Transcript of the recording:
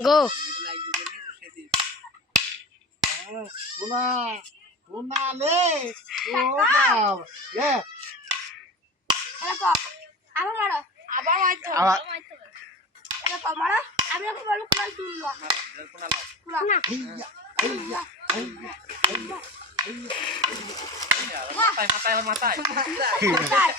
গো কোনা কোনা লে কোনা এ দেখো আবার মারো আবার মারতে হবে আবার দেখো মারো আমি এখন বলবো কোন তুললো কোন না আইয়া আইয়া আইয়া মাথায় আচ্ছা মাথায়